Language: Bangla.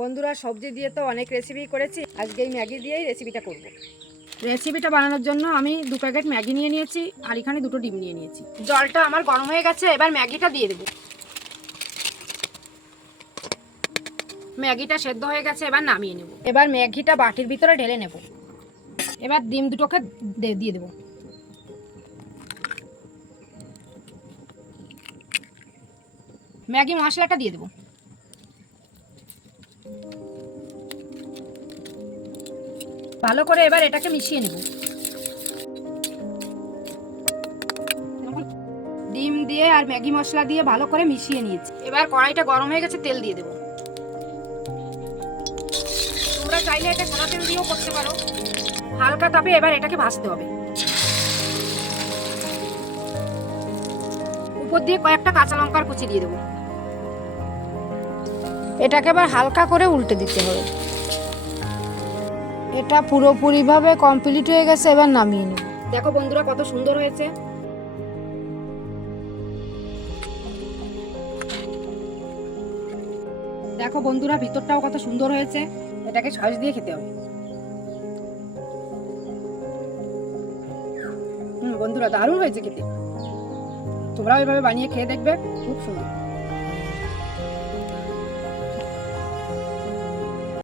বন্ধুরা, সবজি দিয়ে তো অনেক রেসিপি করেছি, আজকে এই ম্যাগি দিয়েই রেসিপিটা করব। রেসিপিটা বানানোর জন্য আমি 2 প্যাকেট ম্যাগি নিয়ে নিয়েছি আর এখানে 2টো ডিম নিয়ে নিয়েছি। জলটা আমার গরম হয়ে গেছে, এবার ম্যাগিটা দিয়ে দেব। ম্যাগিটা সেদ্ধ হয়ে গেছে, এবার নামিয়ে নেব। এবার ম্যাগিটা বাটির ভিতরে ঢেলে নেব। এবার ডিম দুটোকে দিয়ে দেব। ম্যাগি মশলাটা দিয়ে দেব। ভালো করে এবার এটাকে মিশিয়ে নেব। ডিম দিয়ে আর ম্যাগি মশলা দিয়ে ভালো করে মিশিয়ে নিয়েছি। এবার কড়াইটা গরম হয়ে গেছে, তেল দিয়ে দেব। তোমরা চাইলে এটা সাদা তেল দিয়েও করতে পারো। হালকা তাপে এবার এটাকে ভাজতে হবে। উপর দিয়ে কয়েকটা কাঁচা লঙ্কার কুচি দিয়ে দেবো। এটাকে এবার হালকা করে উল্টে দিতে হবে। এটা পুরোপুরিভাবে কমপ্লিট হয়ে গেছে, এবার নামিয়ে নেব। দেখো বন্ধুরা, কত সুন্দর হয়েছে। দেখো বন্ধুরা, ভিতরটাও কত সুন্দর হয়েছে। এটাকে সস দিয়ে খেতে হবে। বন্ধুরা, দারুণ হয়েছে খেতে। তোমরাও এভাবে বানিয়ে খেয়ে দেখবে, খুব সুন্দর।